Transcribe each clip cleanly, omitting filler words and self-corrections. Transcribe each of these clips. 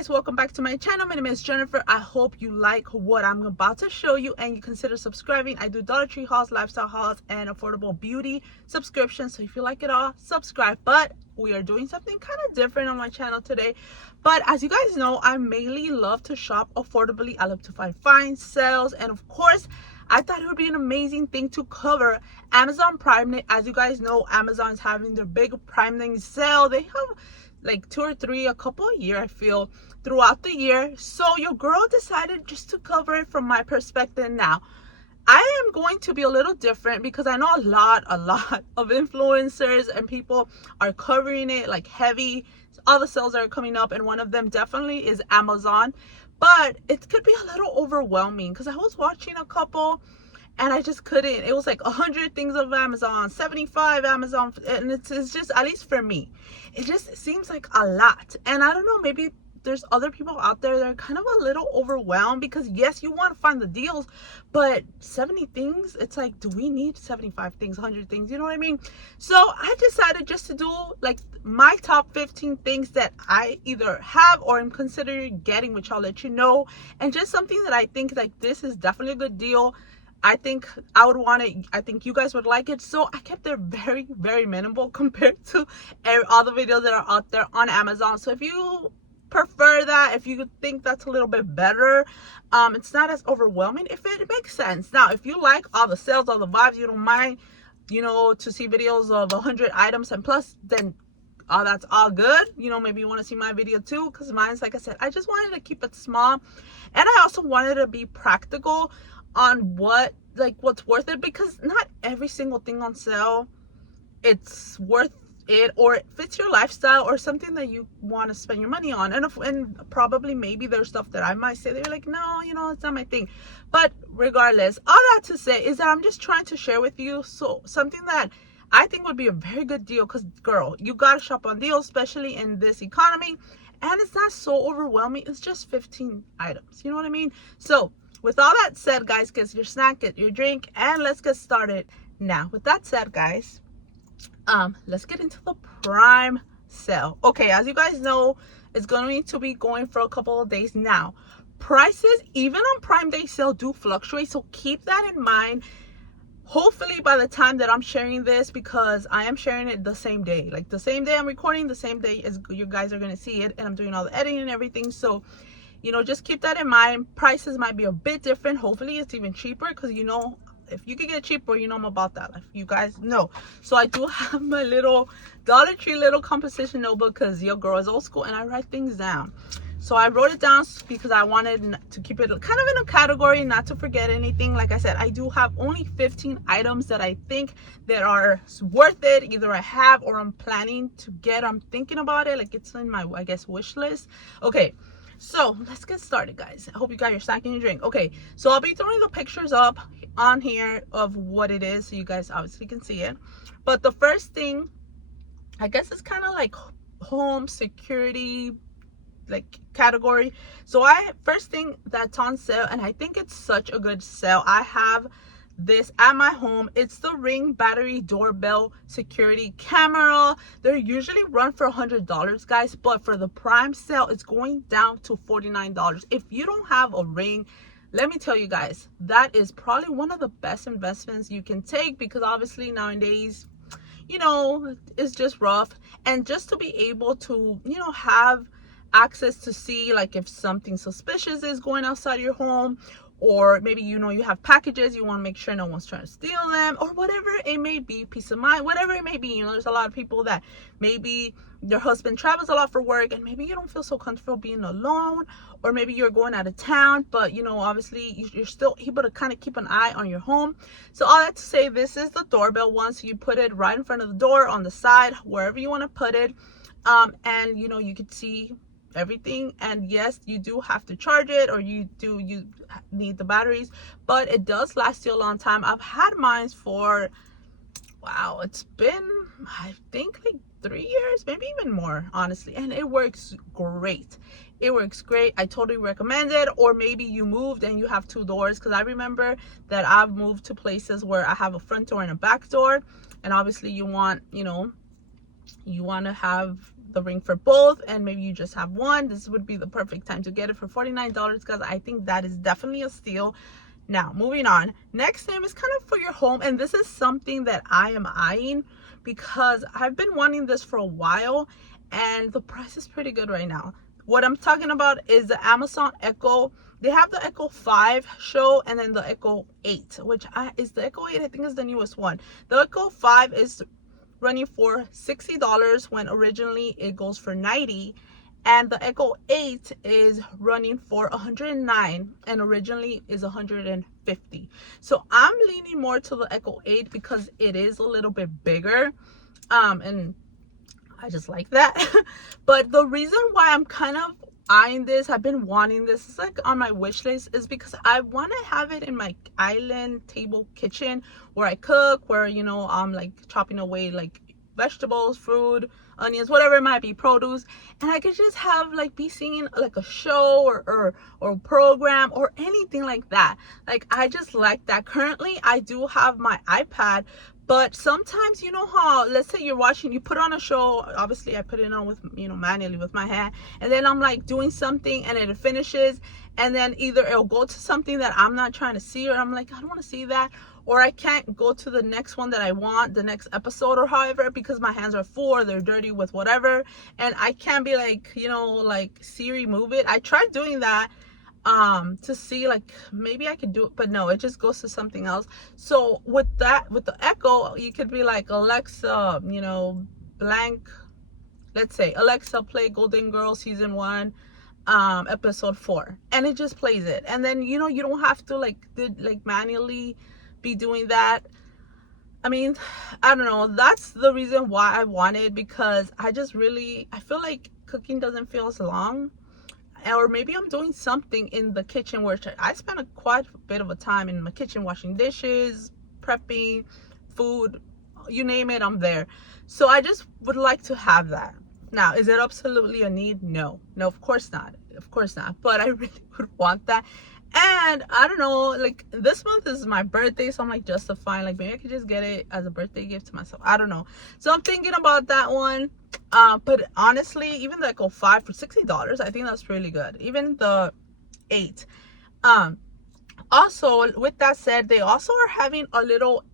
guys, welcome back to my channel. My name is Jennifer. I hope you like what I'm about to show you and you consider subscribing. I do Dollar Tree hauls, lifestyle hauls, and affordable beauty subscriptions. So if you like it all, subscribe. But we are doing something kind of different on my channel today. But as you guys know, I mainly love to shop affordably. I love to find finds, sales, and of course, I thought it would be an amazing thing to cover Amazon Prime Day. As you guys know, Amazon's having their big Prime Day sale. They have like 2 or 3 a couple a year, I feel, throughout the year. So your girl decided just to cover it from my perspective. Now I am going to be a little different because I know a lot of influencers and people are covering it like heavy. All the sales are coming up, and one of them definitely is Amazon. But it could be a little overwhelming because I was watching a couple and I just couldn't. It was like 100 things of Amazon, 75 Amazon, and it's just, at least for me, it just seems like a lot. And I don't know, maybe there's other people out there that are kind of a little overwhelmed because yes, you want to find the deals, but 70 things, it's like, do we need 75 things, 100 things? You know what I mean? So I decided just to do like my top 15 things that I either have or am considering getting, which I'll let you know, and just something that I think like this is definitely a good deal. I think I would want it. I think you guys would like it. So I kept it very, very minimal compared to all the videos that are out there on Amazon. So if you prefer that, if you think that's a little bit better, it's not as overwhelming, if it makes sense. Now, if you like all the sales, all the vibes, you don't mind, you know, to see videos of 100 items and plus, then that's all good. You know, maybe you want to see my video too, because mine's, like I said, I just wanted to keep it small, and I also wanted to be practical on what's worth it, because not every single thing on sale it's worth it, or it fits your lifestyle or something that you want to spend your money on. And probably maybe there's stuff that I might say that you're like, no, you know, it's not my thing. But regardless, all that to say is that I'm just trying to share with you something that I think would be a very good deal, because girl, you gotta shop on deals, especially in this economy, and it's not so overwhelming. It's just 15 items, you know what I mean? So with all that said, guys, get your snack, get your drink, and let's get started. Now, with that said, guys, let's get into the Prime sale. Okay, as you guys know, it's going to be going for a couple of days now. Prices, even on Prime Day sale, do fluctuate, so keep that in mind. Hopefully by the time that I'm sharing this, because I am sharing it the same day, like the same day I'm recording, the same day as you guys are going to see it, and I'm doing all the editing and everything. So, you know, just keep that in mind. Prices might be a bit different. Hopefully it's even cheaper, because, you know, if you can get cheaper, you know, I'm about that life, you guys know. So I do have my little Dollar Tree little composition notebook, because your girl is old school and I write things down. So I wrote it down because I wanted to keep it kind of in a category, not to forget anything. Like I said, I do have only 15 items that I think that are worth it. Either I have or I'm planning to get. I'm thinking about it. Like, it's in my, I guess, wish list. Okay, so let's get started, guys. I hope you got your snack and your drink. Okay, so I'll be throwing the pictures up on here of what it is, so you guys obviously can see it. But the first thing, I guess, it's kind of like home security, like, category. So first thing that's on sale, and I think it's such a good sale, I have this at my home. It's the Ring battery doorbell security camera. They're usually run for $100, guys, but for the Prime sale, it's going down to $49. If you don't have a Ring, let me tell you guys, that is probably one of the best investments you can take, because obviously nowadays, you know, it's just rough. And just to be able to, you know, have access to see, like, if something suspicious is going outside your home, or maybe, you know, you have packages, you want to make sure no one's trying to steal them, or whatever it may be, peace of mind, whatever it may be. You know, there's a lot of people that maybe their husband travels a lot for work, and maybe you don't feel so comfortable being alone, or maybe you're going out of town, but, you know, obviously you're still able to kind of keep an eye on your home. So all that to say, this is the doorbell one. So you put it right in front of the door, on the side, wherever you want to put it, and, you know, you could see everything. And yes, you do have to charge it, or you need the batteries, but it does last you a long time. I've had mine for, wow, it's been, I think, like 3 years, maybe even more, honestly, and it works great. It works great. I totally recommend it. Or maybe you moved and you have 2 doors, because I remember that I've moved to places where I have a front door and a back door, and obviously you want, you know, you want to have the ring for both, and maybe you just have one, this would be the perfect time to get it for $49, because I think that is definitely a steal. Now, moving on, next item is kind of for your home, and this is something that I am eyeing because I've been wanting this for a while, and the price is pretty good right now. What I'm talking about is the Amazon Echo. They have the Echo 5 show, and then the Echo 8, which is the Echo 8, I think is the newest one. The Echo 5 is running for $60 when originally it goes for $90, and the Echo 8 is running for $109 and originally is $150. So I'm leaning more to the Echo 8 because it is a little bit bigger, and I just like that. But the reason why I'm kind of eyeing this, I've been wanting this, it's like on my wish list, is because I want to have it in my island table kitchen where I cook, where, you know, I'm like chopping away like vegetables, fruit, onions, whatever it might be, produce, and I could just have like be singing like a show or program or anything like that. Like, I just like that. Currently I do have my iPad, but sometimes, you know how, let's say you're watching, you put on a show, obviously I put it on with, you know, manually with my hand, and then I'm like doing something and it finishes, and then either it'll go to something that I'm not trying to see, or I'm like, I don't want to see that, or I can't go to the next one that I want, the next episode or however, because my hands are full or they're dirty with whatever, and I can't be like, you know, like, Siri, move it. I tried doing that to see like maybe I could do it, but no, it just goes to something else. So with that, with the Echo, you could be like, Alexa, you know, blank, let's say, Alexa, play Golden Girls season 1 episode 4, and it just plays it, and then, you know, you don't have to like manually be doing that. I mean, I don't know, that's the reason why I want it, because I feel like cooking doesn't feel as long, or maybe I'm doing something in the kitchen where I spend quite a bit of a time in my kitchen, washing dishes, prepping food, you name it, I'm there. So I just would like to have that. Now, is it absolutely a need? No, of course not, but I really would want that. And I don't know, like, this month is my birthday, so I'm like justifying, like, maybe I could just get it as a birthday gift to myself. I don't know, so I'm thinking about that one. But honestly, even the Echo 5 for $60, I think that's really good. Even the 8. Also, with that said, they also are having a little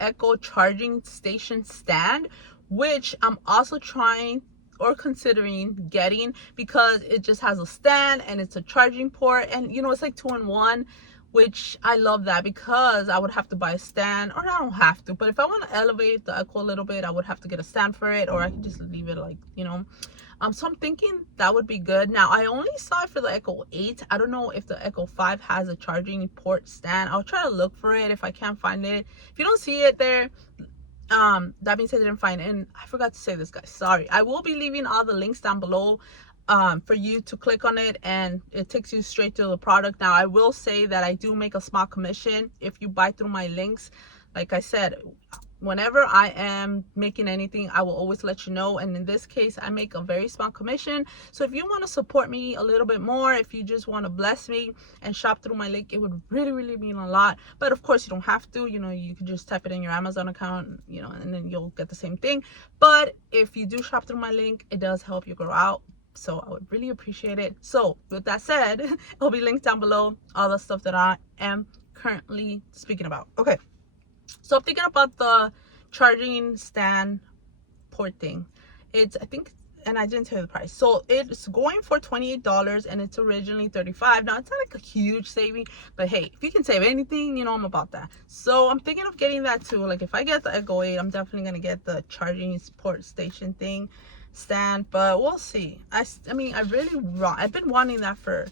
Echo charging station stand, which I'm also trying or considering getting, because it just has a stand and it's a charging port, and, you know, it's like 2-in-1, which I love that, because I would have to buy a stand, or I don't have to, but if I want to elevate the Echo a little bit, I would have to get a stand for it, or I could just leave it, like, you know. So I'm thinking that would be good. Now, I only saw it for the Echo 8. I don't know if the Echo 5 has a charging port stand. I'll try to look for it if I can't find it. If you don't see it there, that means I didn't find it. And I forgot to say this, guys, sorry. I will be leaving all the links down below for you to click on it, and it takes you straight to the product. Now, I will say that I do make a small commission if you buy through my links. Like I said, whenever I am making anything, I will always let you know, and in this case, I make a very small commission. So if you want to support me a little bit more, if you just want to bless me and shop through my link, it would really mean a lot. But of course, you don't have to, you know, you can just type it in your Amazon account, you know, and then you'll get the same thing. But if you do shop through my link, it does help you grow out, so I would really appreciate it. So with that said, it'll be linked down below, all the stuff that I am currently speaking about. Okay, so I'm thinking about the charging stand port thing. It's, I think, and I didn't tell you the price, so it's going for $28 and it's originally $35. Now, it's not like a huge saving, but hey, if you can save anything, you know, I'm about that. So I'm thinking of getting that too. Like, if I get the Echo 8, I'm definitely gonna get the charging port station thing stand, but we'll see. I mean, I've been wanting that for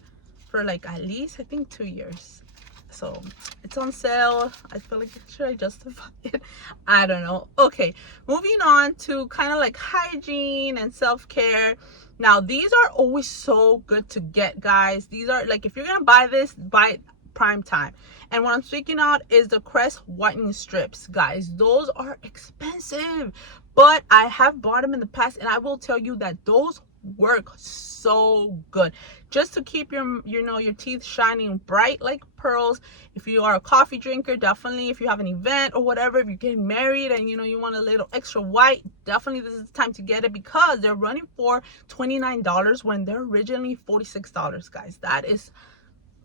like at least, I think, 2 years. So it's on sale. I feel like, should I justify it? I don't know. Okay, moving on to kind of like hygiene and self-care. Now, these are always so good to get, guys. These are like, if you're gonna buy this, buy it prime time. And what I'm speaking out is the Crest whitening strips, guys. Those are expensive, but I have bought them in the past, and I will tell you that those work so good just to keep your your teeth shining bright like pearls. If you are a coffee drinker, definitely. If you have an event or whatever, if you're getting married and you want a little extra white, definitely this is the time to get it, because they're running for $29 when they're originally $46, guys.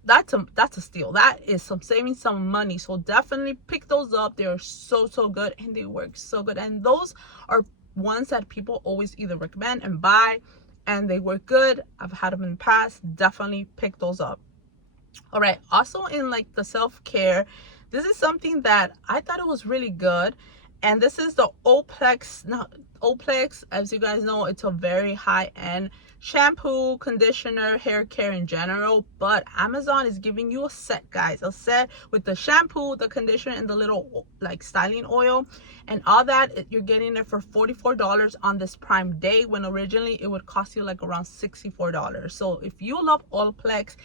That's a steal. That is saving some money. So definitely pick those up. They are so good, and they work so good. And those are ones that people always either recommend and buy, and they work good. I've had them in the past. Definitely pick those up. All right, also in like the self-care, this is something that I thought it was really good, and this is the Olaplex. Now Olaplex, as you guys know, it's a very high-end shampoo, conditioner, hair care in general, but Amazon is giving you a set, guys, a set with the shampoo, the conditioner, and the little like styling oil and all that. You're getting it for $44 on this Prime Day, when originally it would cost you like around $64. So if you love Olaplex,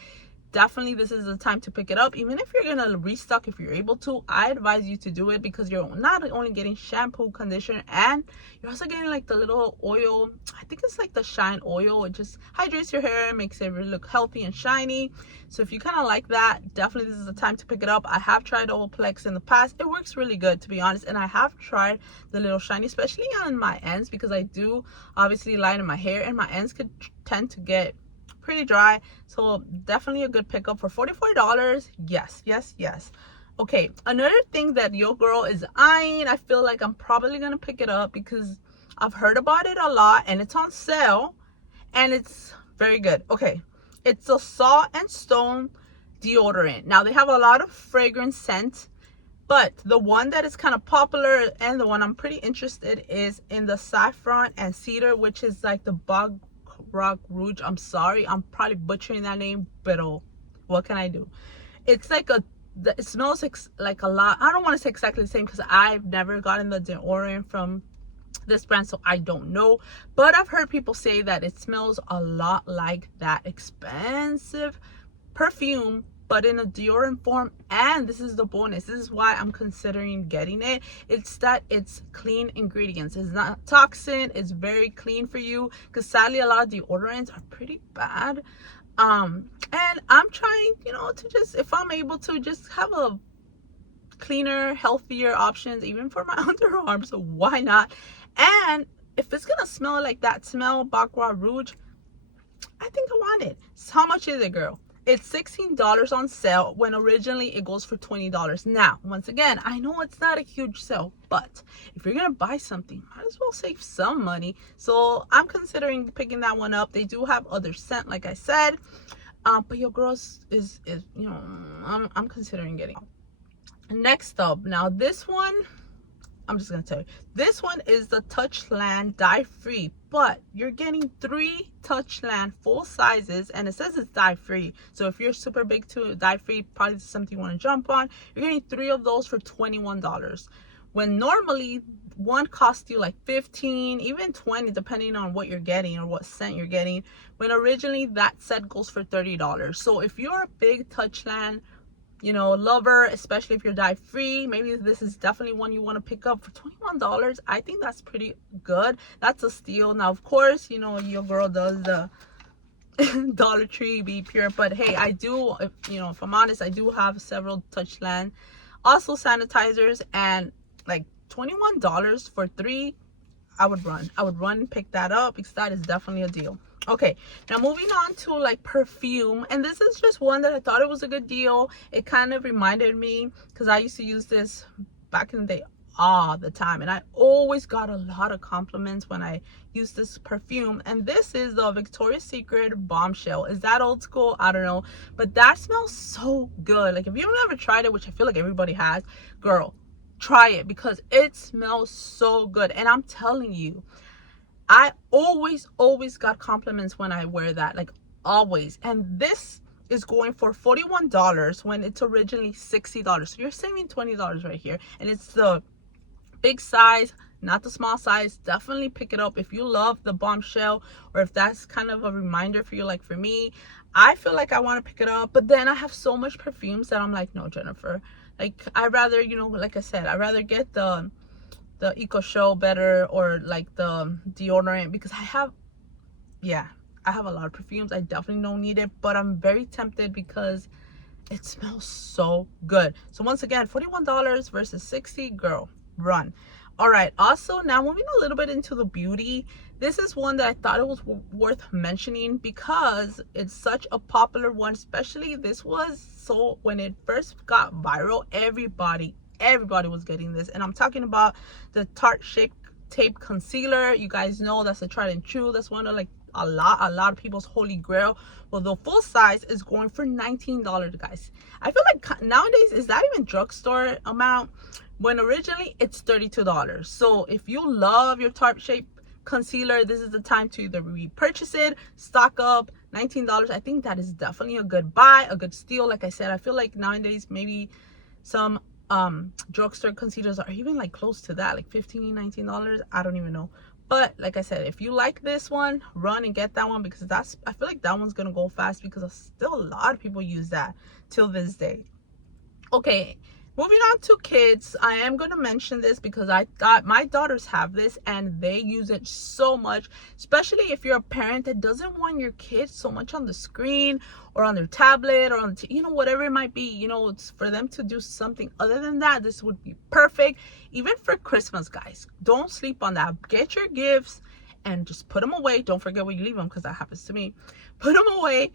definitely this is the time to pick it up. Even if you're gonna restock, if you're able to, I advise you to do it, because you're not only getting shampoo, conditioner, and you're also getting like the little oil. I think it's like the shine oil. It just hydrates your hair, makes it look healthy and shiny. So if you kind of like that, definitely this is the time to pick it up. I have tried Olaplex in the past. It works really good, to be honest, and I have tried the little shiny, especially on my ends, because I do obviously lighten my hair, and my ends could tend to get pretty dry. So definitely a good pickup for $44. Yes. Okay, another thing that your girl is eyeing, I feel like I'm probably gonna pick it up because I've heard about it a lot, and it's on sale, and it's very good. Okay, it's a Salt and Stone deodorant. Now they have a lot of fragrance scent, but the one that is kind of popular and the one I'm pretty interested is in the saffron and cedar, which is like the bog rock rouge. I'm sorry, I'm probably butchering that name, but what can I do? It's like it smells like a lot. I don't want to say exactly the same because I've never gotten the deodorant from this brand, so I don't know, but I've heard people say that it smells a lot like that expensive perfume, but in a deodorant form. And this is the bonus, this is why I'm considering getting it. It's that it's clean ingredients, it's not toxin, it's very clean for you, because sadly a lot of deodorants are pretty bad. And I'm trying to just, if I'm able to, just have a cleaner, healthier options even for my underarms. So why not? And if it's gonna smell like that smell, Baccarat Rouge, I think I want it. So how much is it, girl? It's $16 on sale, when originally it goes for $20. Now, once again, I know it's not a huge sale, but if you're gonna buy something, might as well save some money. So I'm considering picking that one up. They do have other scent, like I said, but your girl's is I'm considering getting it. Next up, now this one, I'm just gonna tell you, this one is the Touchland Dye Free, but you're getting 3 Touchland full sizes, and it says it's dye free. So if you're super big to dye free, probably something you want to jump on. You're getting 3 of those for $21, when normally one costs you like $15, even $20, depending on what you're getting or what scent you're getting, when originally that set goes for $30. So if you're a big Touchland lover, especially if you're dye free, maybe this is definitely one you want to pick up for $21. I think that's pretty good. That's a steal. Now of course your girl does the Dollar Tree Be Pure, but hey, I do, if I'm honest, I do have several Touchland also sanitizers, and like $21 for 3, I would run and pick that up, because that is definitely a deal. Okay, now moving on to like perfume, and this is just one that I thought it was a good deal. It kind of reminded me, because I used to use this back in the day all the time, and I always got a lot of compliments when I used this perfume. And this is the Victoria's Secret Bombshell. Is that old school? I don't know, but that smells so good. Like if you've never tried it, which I feel like everybody has, girl, try it, because it smells so good. And I'm telling you, I always got compliments when I wear that, like always. And this is going for $41 when it's originally $60. So you're saving $20 right here. And it's the big size, not the small size. Definitely pick it up if you love the Bombshell, or if that's kind of a reminder for you. Like for me, I feel like I want to pick it up, but then I have so much perfumes that I'm like, no, Jennifer, like I'd rather, like I said, I'd rather get the Eco Show better, or like the deodorant, because I have yeah, I have a lot of perfumes. I definitely don't need it, but I'm very tempted because it smells so good. So once again, $41 versus 60, girl, run. All right, also now moving a little bit into the beauty. This is one that I thought it was worth mentioning because it's such a popular one, especially this was so when it first got viral, everybody was getting this. And I'm talking about the Tarte Shape Tape Concealer. You guys know that's a tried and true. That's one of like a lot of people's holy grail. Well, the full size is going for $19, guys. I feel like nowadays, is that even drugstore amount? When originally it's $32. So if you love your Tarte Shape Concealer, this is the time to either repurchase it, stock up. $19, I think that is definitely a good buy, a good steal. Like I said, I feel like nowadays maybe some drugstore concealers are even like close to that, like $15, $19. I don't even know. But like I said, if you like this one, run and get that one, because I feel like that one's gonna go fast because still a lot of people use that till this day. Okay, moving on to kids. I am going to mention this because my daughters have this and they use it so much, especially if you're a parent that doesn't want your kids so much on the screen or on their tablet or on whatever it might be. It's for them to do something other than that. This would be perfect even for Christmas, guys. Don't sleep on that. Get your gifts and just put them away. Don't forget where you leave them, because that happens to me. Put them away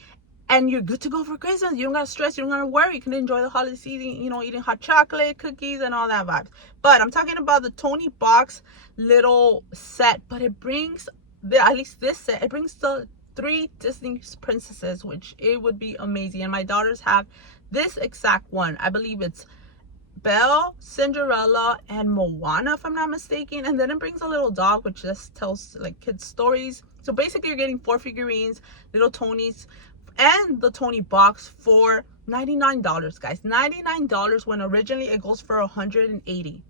and you're good to go for Christmas. You don't gotta stress, you don't gotta worry. You can enjoy the holiday season, eating hot chocolate, cookies, and all that vibes. But I'm talking about the Tony box little set. But it brings, at least this set, it brings the 3 Disney princesses, which it would be amazing. And my daughters have this exact one. I believe it's Belle, Cinderella, and Moana, if I'm not mistaken. And then it brings a little dog, which just tells like kids stories. So basically you're getting 4 figurines, little Tonys, and the Tony box for $99, guys. $99 when originally it goes for $180.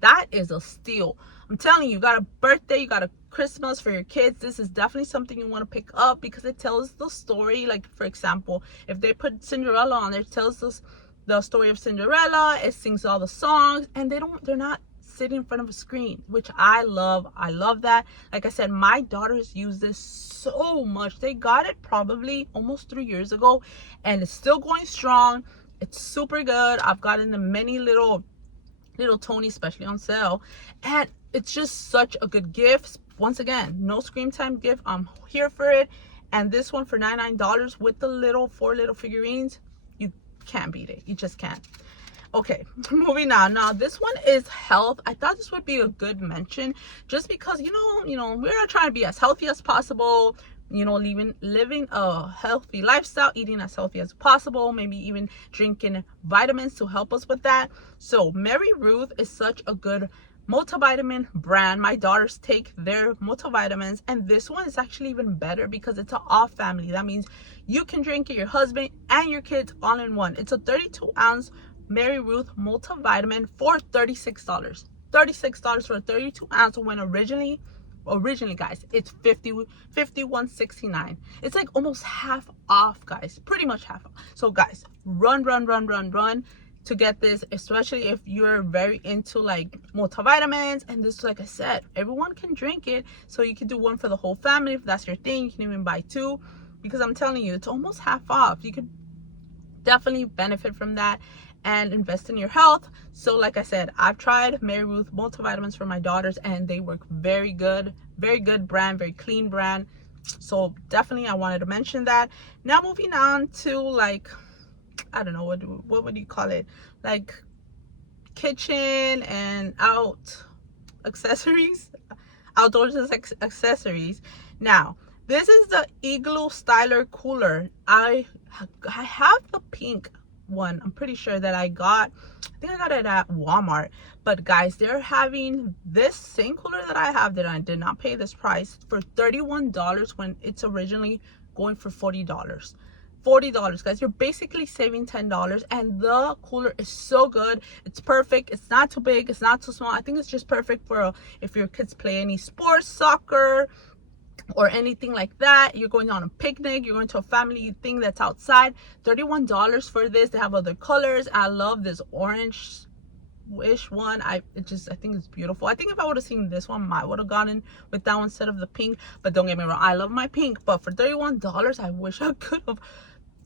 That is a steal. I'm telling you, you got a birthday, you got a Christmas for your kids. This is definitely something you want to pick up because it tells the story. Like, for example, if they put Cinderella on there, it tells us the story of Cinderella. It sings all the songs, and they're not sitting in front of a screen, which I love. I love that. Like I said, my daughters use this so much. They got it probably almost 3 years ago, and it's still going strong. It's super good. I've gotten the many little Tony, especially on sale, and it's just such a good gift. Once again, no screen time gift. I'm here for it. And this one for $99 with the 4 little figurines, you can't beat it. You just can't. Okay, moving on. Now this one is health. I thought this would be a good mention just because we're trying to be as healthy as possible, living a healthy lifestyle, eating as healthy as possible, maybe even drinking vitamins to help us with that. So Mary Ruth is such a good multivitamin brand. My daughters take their multivitamins, and this one is actually even better because it's an all family. That means you can drink it, your husband and your kids, all in one. It's a 32-ounce Mary Ruth multivitamin for $36. $36 for a 32-ounce when originally guys, it's $51.69. It's like almost half off, guys. Pretty much half off. So guys, run to get this, especially if you're very into like multivitamins. And this, like I said, everyone can drink it, so you can do one for the whole family if that's your thing. You can even buy 2, because I'm telling you, it's almost half off. You could definitely benefit from that and invest in your health. So like I said, I've tried Mary Ruth multivitamins for my daughters, and they work very good brand, very clean brand. So definitely I wanted to mention that. Now moving on to like, I don't know, what would you call it, like kitchen and outdoors accessories. Now this is the Igloo Styler cooler. I have the pink one. I'm pretty sure that I got it at Walmart. But guys, they're having this same cooler that I have, that I did not pay this price, for $31 when it's originally going for $40. $40, guys. You're basically saving $10, and the cooler is so good. It's perfect. It's not too big, it's not too small. I think it's just perfect for if your kids play any sports, soccer, or anything like that. You're going on a picnic, you're going to a family thing that's outside. $31 for this. They have other colors. I love this orange wish one. I think it's beautiful. I think if I would have seen this one, I would have gotten with that one instead of the pink. But don't get me wrong, I love my pink. But for $31, I wish I could have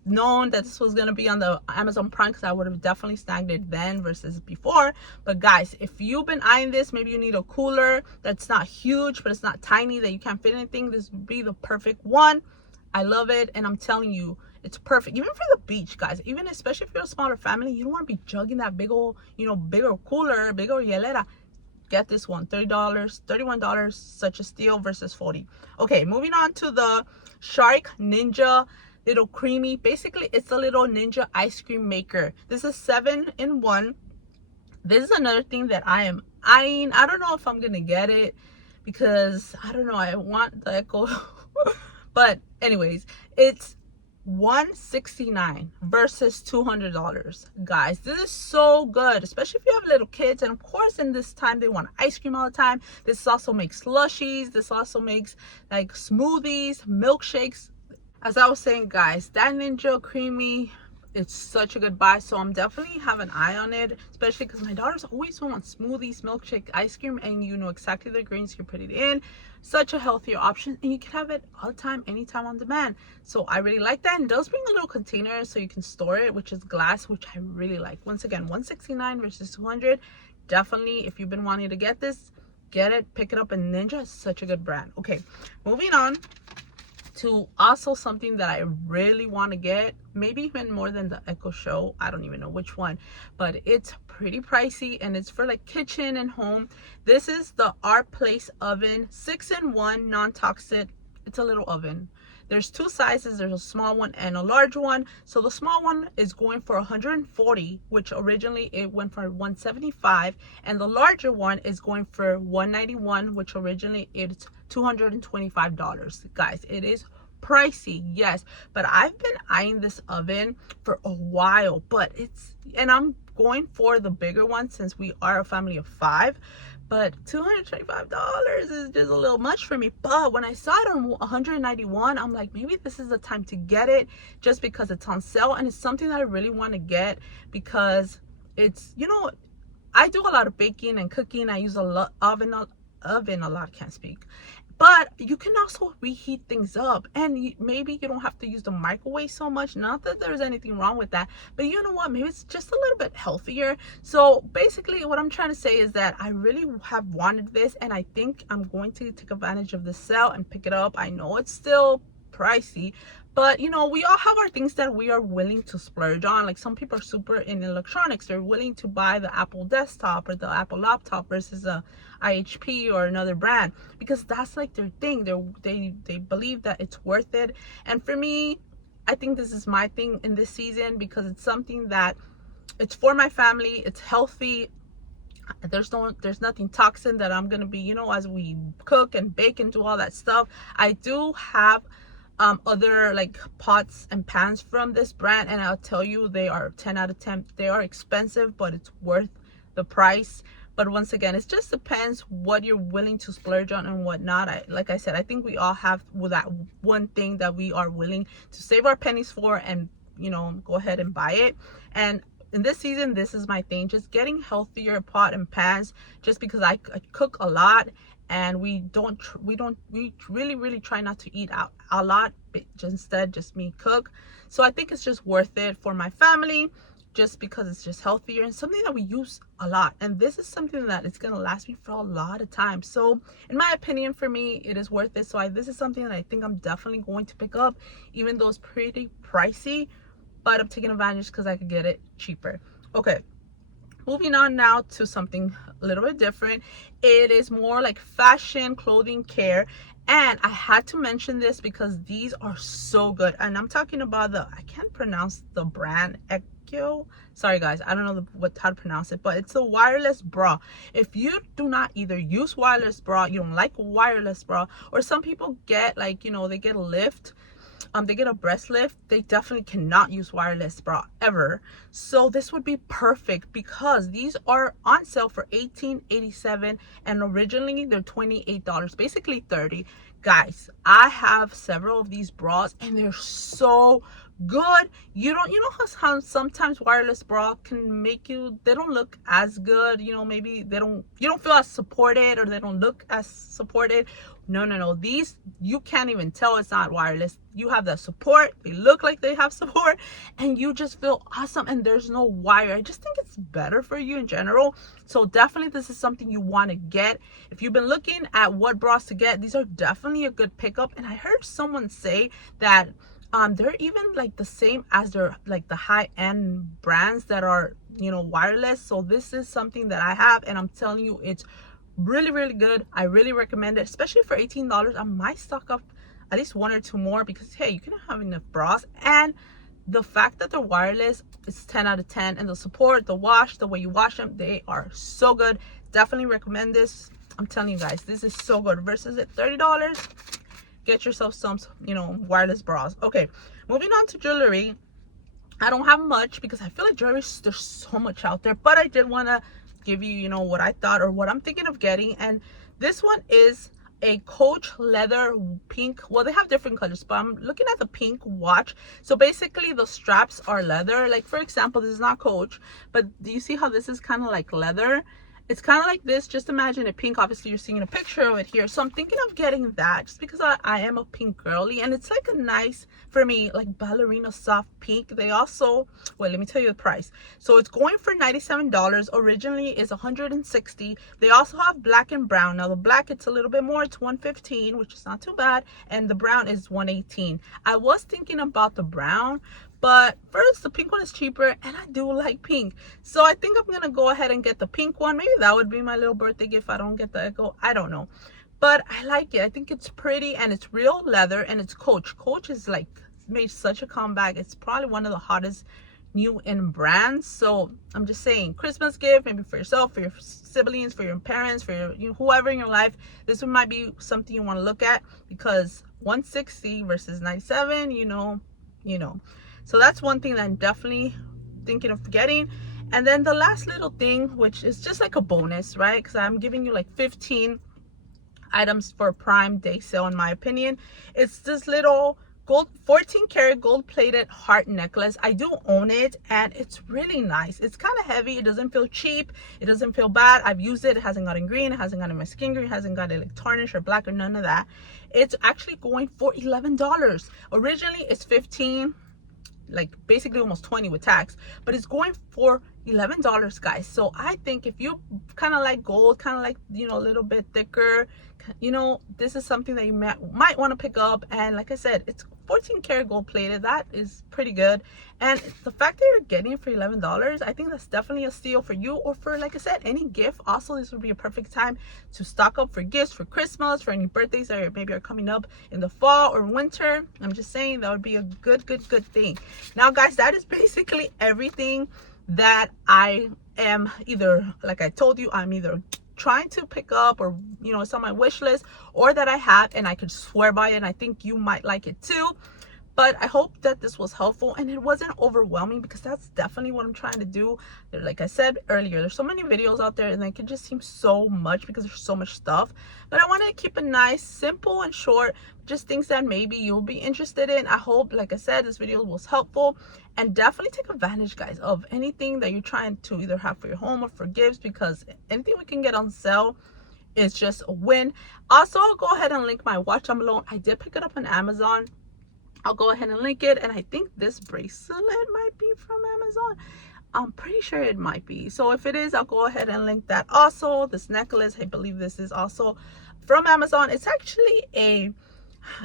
known that this was going to be on the Amazon Prime, because I would have definitely snagged it then versus before. But guys, if you've been eyeing this, maybe you need a cooler that's not huge but it's not tiny that you can't fit anything, this would be the perfect one. I love it, and I'm telling you, it's perfect even for the beach, guys. Even especially if you're a smaller family, you don't want to be jugging that big old, bigger cooler, bigger hielera. Get this one, $30, $31, such a steal versus $40. Okay, moving on to the Shark Ninja little creamy. Basically, it's a little ninja ice cream maker. This is 7-in-1. This is another thing that I am eyeing. I don't know if I'm gonna get it because I don't know, I want the Echo. But anyways, it's $169 versus $200. Guys, this is so good, especially if you have little kids. And of course, in this time they want ice cream all the time. This also makes slushies. This also makes like smoothies, milkshakes. As I was saying, guys, that Ninja Creamy, it's such a good buy. So I'm definitely have an eye on it, especially because my daughters always want smoothies, milkshake, ice cream, and you know exactly the ingredients, you can put it in. Such a healthier option, and you can have it all the time, anytime, on demand. So I really like that. And it does bring a little container so you can store it, which is glass, which I really like. Once again, $169 versus $200. Definitely, if you've been wanting to get this, get it, pick it up. And Ninja is such a good brand. Okay, moving on to also something that I really want to get, maybe even more than the Echo Show. I don't even know which one, but it's pretty pricey, and it's for like kitchen and home. This is the Our Place oven, 6-in-1, non-toxic. It's a little oven. There's two sizes. There's a small one and a large one. So the small one is going for $140, which originally it went for $175, and the larger one is going for $191, which originally it's $225. Guys, it is pricey, yes, but I've been eyeing this oven for a while, and I'm going for the bigger one since we are a family of 5. But $225 is just a little much for me. But when I saw it on $191, I'm like, maybe this is the time to get it, just because it's on sale, and it's something that I really want to get because it's, I do a lot of baking and cooking. I use a lot oven a lot, can't speak. But you can also reheat things up, and maybe you don't have to use the microwave so much. Not that there's anything wrong with that, but you know what, maybe it's just a little bit healthier. So basically what I'm trying to say is that I really have wanted this, and I think I'm going to take advantage of the sale and pick it up. I know it's still pricey, but we all have our things that we are willing to splurge on. Like some people are super in electronics. They're willing to buy the Apple desktop or the Apple laptop versus a IHP or another brand, because that's like their thing. They believe that it's worth it. And for me, I think this is my thing in this season, because it's something that it's for my family. It's healthy. There's nothing toxin that I'm gonna be, as we cook and bake and do all that stuff. I do have other like pots and pans from this brand, and I'll tell you, they are 10 out of 10. They are expensive, but it's worth the price. But once again, it just depends what you're willing to splurge on and whatnot. Like I said, I think we all have that one thing that we are willing to save our pennies for and go ahead and buy it. And in this season, this is my thing, just getting healthier pot and pans, just because I cook a lot, and we really try not to eat out a lot, but instead just me cook. So I think it's just worth it for my family, just because it's just healthier and something that we use a lot. And this is something that it's gonna last me for a lot of time. So in my opinion, for me, it is worth it. So this is something that I think I'm definitely going to pick up, even though it's pretty pricey, but I'm taking advantage because I could get it cheaper. Okay, moving on now to something a little bit different. It is more like fashion, clothing care, and I had to mention this because these are so good. And I'm talking about I can't pronounce the brand, Echo. Sorry guys, I don't know how to pronounce it, but it's a wireless bra. If you do not either use wireless bra, you don't like wireless bra, or some people get like, they get a lift, they get a breast lift, they definitely cannot use wireless bra ever. So this would be perfect because these are on sale for $18.87 and originally they're $28, basically $30. Guys, I have several of these bras and they're so good. You know how sometimes wireless bra can make you, they don't look as good, you know, maybe you don't feel as supported, or they don't look as supported. No, these, you can't even tell it's not wireless. You have the support, they look like they have support, and you just feel awesome, and there's no wire. I just think it's better for you in general. So definitely this is something you want to get. If you've been looking at what bras to get, these are definitely a good pickup. And I heard someone say that they're even like the same as their like the high-end brands that are, you know, wireless. So this is something that I have, and I'm telling you, it's really good. I really recommend it, especially for $18. I might stock up at least one or two more because hey, you can have enough bras. And the fact that they're wireless is 10 out of 10, and the support, the wash, the way you wash them, they are so good. Definitely recommend this. I'm telling you guys, this is so good. Versus at $30, get yourself some, you know, wireless bras. Okay, moving on to jewelry. I don't have much because I feel like jewelry, there's so much out there, but I did want to give you, you know, what I thought or what I'm thinking of getting. And this one is a Coach leather pink. Well, they have different colors, but I'm looking at the pink watch. So basically the straps are leather. Like for example, this is not Coach, but do you see how this is kind of like leather? It's kind of like this. Just imagine it pink. Obviously you're seeing a picture of it here, so I'm thinking of getting that just because I am a pink girly, and it's like a nice, for me, like ballerina soft pink. They also, well, let me tell you the price. So it's going for $97. Originally is $160. They also have black and brown. Now the black, it's a little bit more, it's $115, which is not too bad, and the brown is $118. I was thinking about the brown, but first, the pink one is cheaper, and I do like pink. So I think I'm going to go ahead and get the pink one. Maybe that would be my little birthday gift if I don't get the Echo. I don't know. But I like it. I think it's pretty, and it's real leather, and it's Coach. Coach is like made such a comeback. It's probably one of the hottest new in brands. So I'm just saying, Christmas gift, maybe for yourself, for your siblings, for your parents, for your, you know, whoever in your life. This one might be something you want to look at because $160 versus $97, you know. So that's one thing that I'm definitely thinking of getting. And then the last little thing, which is just like a bonus, right? Because I'm giving you like 15 items for Prime Day sale, in my opinion. It's this little gold 14 karat gold plated heart necklace. I do own it, and it's really nice. It's kind of heavy. It doesn't feel cheap. It doesn't feel bad. I've used it. It hasn't gotten green. It hasn't gotten my skin green. It hasn't gotten like tarnish or black or none of that. It's actually going for $11. Originally it's $15, like basically almost $20 with tax, but it's going for $11, guys. So I think if you kind of like gold, kind of like, you know, a little bit thicker, you know, this is something that you might want to pick up. And like I said, it's 14 karat gold plated. That is pretty good. And the fact that you're getting it for $11, I think that's definitely a steal for you, or for, like I said, any gift. Also, this would be a perfect time to stock up for gifts for Christmas, for any birthdays that maybe are coming up in the fall or winter. I'm just saying that would be a good thing. Now guys, that is basically everything that I am either, like I told you, I'm either trying to pick up, or, you know, it's on my wish list, or that I have and I could swear by it, and I think you might like it too. But I hope that this was helpful and it wasn't overwhelming, because that's definitely what I'm trying to do. Like I said earlier, there's so many videos out there and it can just seem so much because there's so much stuff. But I wanted to keep it nice, simple and short, just things that maybe you'll be interested in. I hope, like I said, this video was helpful, and definitely take advantage, guys, of anything that you're trying to either have for your home or for gifts, because anything we can get on sale is just a win. Also, I'll go ahead and link my watch down below. I did pick it up on Amazon. I'll go ahead and link it. And I think this bracelet might be from Amazon. I'm pretty sure it might be. So if it is, I'll go ahead and link that. Also, this necklace, I believe this is also from Amazon. It's actually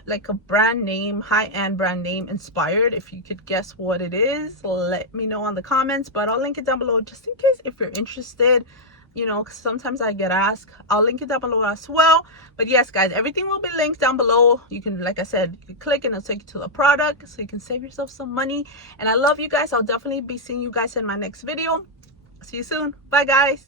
like a brand name, high-end brand name inspired. If you could guess what it is, let me know in the comments. But I'll link it down below just in case if you're interested. You know, cause sometimes I get asked. I'll link it down below as well. But yes, guys, everything will be linked down below. You can, like I said, you can click and it'll take you to the product, so you can save yourself some money. And I love you guys. I'll definitely be seeing you guys in my next video. See you soon. Bye, guys.